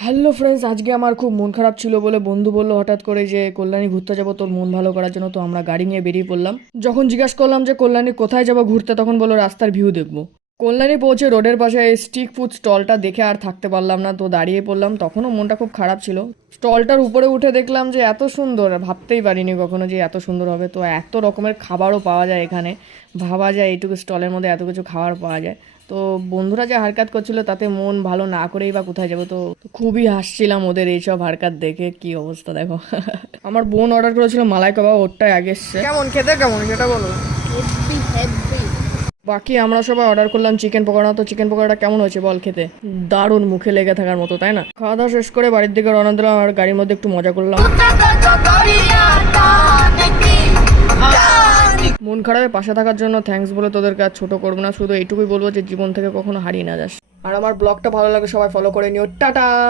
Hello friends আজকে আমার খুব মন খারাপ ছিল বলে বন্ধু বলল হঠাৎ করে যে, কল্যাণী, ঘুরতে যাব, তোর মন ভালো করার জন্য তো আমরা গাড়ি নিয়ে বেরিয়ে পড়লাম। যখন জিজ্ঞাসা করলাম যে, কল্যাণী, কোথায় যাব ঘুরতে? তখন বলল, রাস্তার ভিউ দেখব। কল্যাণী পৌঁছে রোডের পাশে স্ট্রিট ফুড স্টলটা দেখে আর থাকতে পারলাম না। তো দাঁড়িয়ে পড়লাম তখনও মনটা খুব খারাপ ছিল। স্টলটার উপরে উঠে দেখলাম যে এত সুন্দর ভাবতেই পারিনি কখনো যে এত সুন্দর হবে। তো এত রকমের খাবারও পাওয়া যায় এখানে। ভাবা যায় এইটুকু স্টলের মধ্যে এত কিছু খাবার পাওয়া যায়। তো বন্ধুরা যে হারকাত করছিল তাতে মন ভালো না করেই বা কোথায় যাব তো খুবই হাসছিলাম ওদের এইসব হারকাত দেখে। কি অবস্থা দেখো। আমার বোন অর্ডার করেছিল মালাই কাবাব ওরটাই আগে এসছে। কেমন খেতে কেমন সেটা বলো। বাকি আমরা সবাই অর্ডার করলাম চিকেন পকোড়া। তো চিকেন পকোড়াটা কেমন হয়েছে বল খেতে? দারুণ মুখে লেগে থাকার মতো, তাই না? খাওয়া দাওয়া শেষ করে বাড়ির দিকে রওনা দিলাম আর গাড়ির মধ্যে একটু মজা করলাম। মন খারাপে পাশে থাকার জন্য থ্যাঙ্কস বলে তোদের কাজ ছোট করব না, শুধু এইটুকুই বলব যে জীবন থেকে কখনো হারিয়ে না যাস। আর আমার ব্লগটা ভালো লাগে সবাই ফলো করে নিও। টাটা!